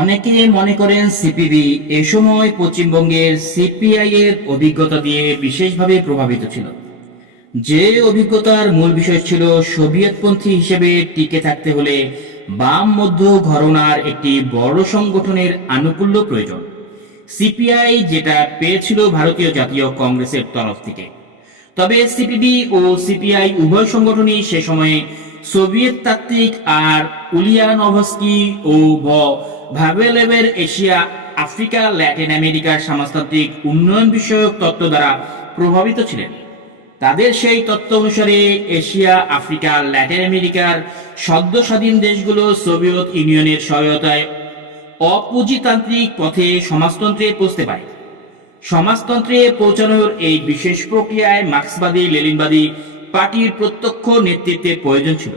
অনেকে মনে করেন সিপিবি এ সময় পশ্চিমবঙ্গের সিপিআই এর অভিজ্ঞতা দিয়ে বিশেষভাবে প্রভাবিত ছিল। যে অভিজ্ঞতার মূল বিষয় ছিল সোভিয়েতপন্থী হিসেবে টিকে থাকতে হলে বাম, মধ্য ঘরনার একটি বড় সংগঠনের আনুকূল্য প্রয়োজন। সিপিআই যেটা পেয়েছিল ভারতীয় জাতীয় কংগ্রেসের তরফ থেকে। তবে সিপিবি ও সিপিআই উভয় সংগঠনই সে সময়ে সোভিয়েত তাত্ত্বিক আর উলিয়ানভস্কি ও ভ ভাবেলেভের এশিয়া, আফ্রিকা, ল্যাটিন আমেরিকার সমাজতান্ত্রিক উন্নয়ন বিষয়ক তত্ত্ব দ্বারা প্রভাবিত ছিলেন। তাদের সেই তত্ত্ব অনুসারে এশিয়া, আফ্রিকা, ল্যাটিন আমেরিকার সদ্য স্বাধীন দেশগুলো সোভিয়েত ইউনিয়নের সহায়তায় অপুঁজিতান্ত্রিক পথে সমাজতন্ত্রে পৌঁছতে পারে। সমাজতন্ত্রে পৌঁছানোর এই বিশেষ প্রক্রিয়ায় মার্ক্সবাদী লেলিনবাদী পার্টির প্রত্যক্ষ নেতৃত্বের প্রয়োজন ছিল।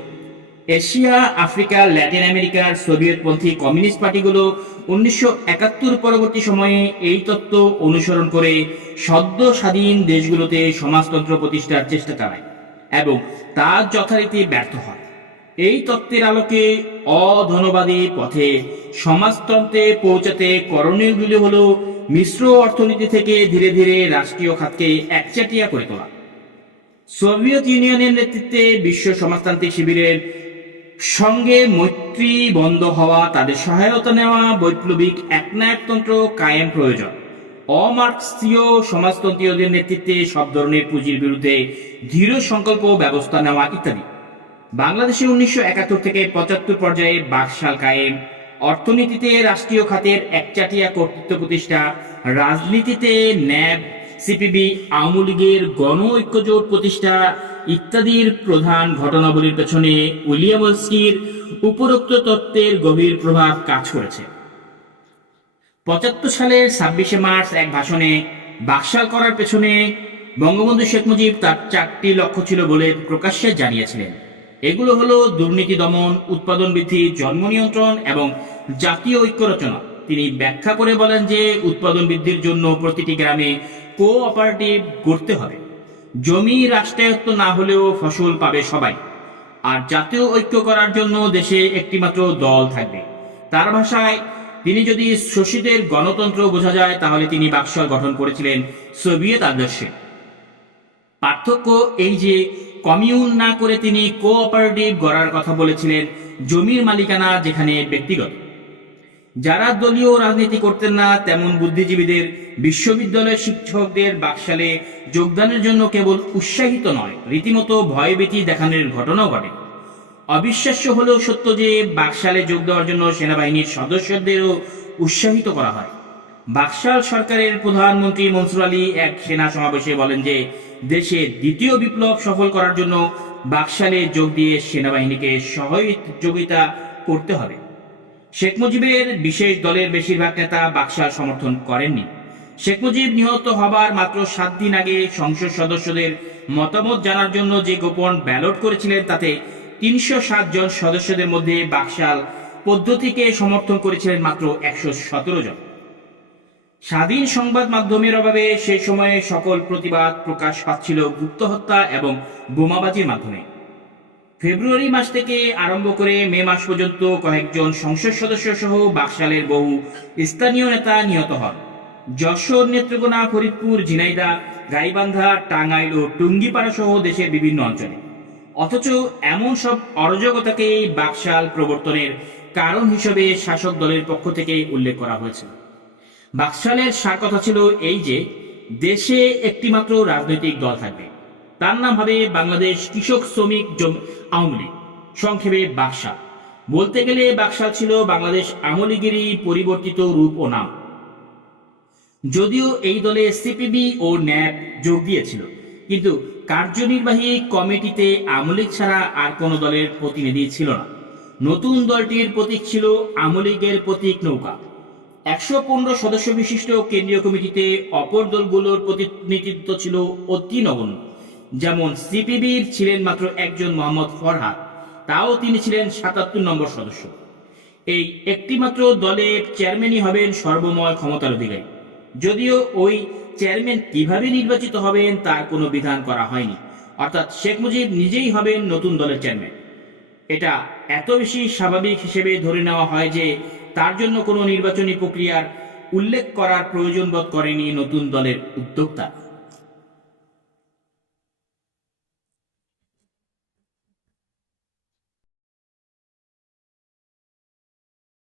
এশিয়া, আফ্রিকা, ল্যাটিন আমেরিকার সোভিয়েতপন্থী কমিউনিস্ট পার্টিগুলো উনিশশো একাত্তর পরবর্তী সময়ে এই তত্ত্ব অনুসরণ করে সদ্য স্বাধীন দেশগুলোতে সমাজতন্ত্র প্রতিষ্ঠার চেষ্টা চালায় এবং তা যথারীতি ব্যর্থ হয়। এই তত্ত্বের আলোকে অধনবাদী পথে সমাজতন্ত্রে পৌঁছাতে করণীয়গুলি হল মিশ্র অর্থনীতি থেকে ধীরে ধীরে রাষ্ট্রীয় খাতকে একচাটিয়া করে তোলা। সোভিয়েত ইউনিয়নের নেতৃত্বে বিশ্ব সমাজতান্ত্রিক শিবিরের সঙ্গে মৈত্রী বন্ধ হওয়া, তাদের সহায়তা নেওয়া বৈপ্লবিক একনায়কতন্ত্র কায়েম প্রয়োজন। অমার্ক্সীয় সমাজতন্ত্রীয়দের নেতৃত্বে সব ধরনের পুঁজির বিরুদ্ধে দৃঢ় সংকল্প, ব্যবস্থা নেওয়া ইত্যাদি। বাংলাদেশে উনিশশো একাত্তর থেকে পঁচাত্তর পর্যায়ে বাকশাল কায়েম। অর্থনীতিতে রাষ্ট্রীয় খাতের একচাটিয়া কর্তৃত্ব প্রতিষ্ঠা, রাজনীতিতে ন্যাব সিপিবি আওয়ামী লীগের গণ ঐক্যজোট প্রতিষ্ঠা ইত্যাদির প্রধান ঘটনাবলীর পেছনে উইলিয়ামস্কির উপরোক্ত তত্ত্বের গভীর প্রভাব কাজ করেছে। পঁচাত্তর সালের ছাব্বিশে মার্চ এক ভাষণে বাকশাল করার পেছনে বঙ্গবন্ধু শেখ মুজিব তার চারটি লক্ষ্য ছিল বলে প্রকাশ্যে জানিয়েছিলেন। এগুলো হলো দুর্নীতি দমন, উৎপাদন বৃদ্ধি, জন্ম নিয়ন্ত্রণ এবং জাতীয় ঐক্য রচনা। তিনি ব্যাখ্যা করে বলেন যে, উৎপাদন বৃদ্ধির জন্য প্রতিটি গ্রামে কোঅপারেটিভ গড়তে হবে। জমি রাষ্ট্রায়ত্ত না হলেও ফসল পাবে সবাই। আর জাতীয় ঐক্য করার জন্য দেশে একটিমাত্র দল থাকবে। তার ভাষায়, তিনি যদি শোষিতের গণতন্ত্র বোঝা যায়, তাহলে তিনি বাকশাল গঠন করেছিলেন সোভিয়েত আদর্শে। পার্থক্য এই যে, কমিউন না করে তিনি কোঅপারেটিভ গড়ার কথা বলেছিলেন জমির মালিকানা যেখানে ব্যক্তিগত। যারা দলীয় রাজনীতি করতেন না, তেমন বুদ্ধিজীবীদের, বিশ্ববিদ্যালয়ের শিক্ষকদের বাকশালে যোগদানের জন্য কেবল উৎসাহিত নয়, রীতিমতো ভয়ভীতি দেখানোর ঘটনাও ঘটে। অবিশ্বাস্য হলেও সত্য যে বাকশালে যোগ দেওয়ার জন্য সেনাবাহিনীর সদস্যদেরও উৎসাহিত করা হয়। বাকশাল সরকারের প্রধানমন্ত্রী মনসুর আলী এক সেনা সমাবেশে বলেন যে, দেশে দ্বিতীয় বিপ্লব সফল করার জন্য বাকশালে যোগ দিয়ে সেনাবাহিনীকে সহযোগিতা করতে হবে। শেখ মুজিবের বিশেষ দলের বেশিরভাগ নেতা বাকশাল সমর্থন করেননি। শেখ মুজিব নিহত হবার মাত্র সাত দিন আগে সংসদ সদস্যদের মতামত জানার জন্য যে গোপন ব্যালট করেছিলেন, তাতে তিনশো সাত জন সদস্যদের মধ্যে বাকশাল পদ্ধতিকে সমর্থন করেছিলেন মাত্র একশো সতেরো জন। স্বাধীন সংবাদ মাধ্যমের অভাবে সেই সময়ে সকল প্রতিবাদ প্রকাশ পাচ্ছিল গুপ্ত হত্যা এবং বোমাবাজির মাধ্যমে। ফেব্রুয়ারি মাস থেকে আরম্ভ করে মে মাস পর্যন্ত কয়েকজন সংসদ সদস্য সহ বাকশালের বহু স্থানীয় নেতা নিহত হন। যশোর, নেত্রকোনা, ফরিদপুর, ঝিনাইদা, গাইবান্ধা, টাঙ্গাইল ও টুঙ্গিপাড়া সহ দেশের বিভিন্ন অঞ্চলে। অথচ এমন সব অরাজকতাকেই বাকশাল প্রবর্তনের কারণ হিসেবে শাসক দলের পক্ষ থেকে উল্লেখ করা হয়েছে। বাকশালের সার কথা ছিল এই যে, দেশে একটিমাত্র রাজনৈতিক দল থাকবে। তার নাম হবে বাংলাদেশ কৃষক শ্রমিক আওয়ামী লীগ। সংক্ষেপে বাকশাল বলতে গেলে বাকশাল ছিল বাংলাদেশ আওয়ামী লীগেরই পরিবর্তিত রূপ ও নাম। যদিও এই দলে সিপিবি ও ন্যাপ যোগ দিয়েছিল, কিন্তু কার্যনির্বাহী কমিটিতে আওয়ামী লীগ ছাড়া আর কোনো দলের প্রতিনিধি ছিল না। নতুন দলটির প্রতীক ছিল আওয়ামী লীগের প্রতীক নৌকা। একশো পনেরো সদস্য বিশিষ্ট কেন্দ্রীয় কমিটিতে অপর দলগুলোর প্রতিনিধিত্ব ছিল অতি নগণ্য। যেমন সিপিবির ছিলেন মাত্র একজন মোহাম্মদ ফরহাদ, তাও তিনি ছিলেন সাতাত্তর নম্বর সদস্য। এই একটিমাত্র দলে চেয়ারম্যানই হবেন সর্বময় ক্ষমতার অধিকারী। যদিও ওই চেয়ারম্যান কীভাবে নির্বাচিত হবেন তার কোনো বিধান করা হয়নি। অর্থাৎ শেখ মুজিব নিজেই হবেন নতুন দলের চেয়ারম্যান। এটা এত বেশি স্বাভাবিক হিসেবে ধরে নেওয়া হয় যে তার জন্য কোনো নির্বাচনী প্রক্রিয়ার উল্লেখ করার প্রয়োজন বোধ করেনি নতুন দলের উদ্যোক্তা।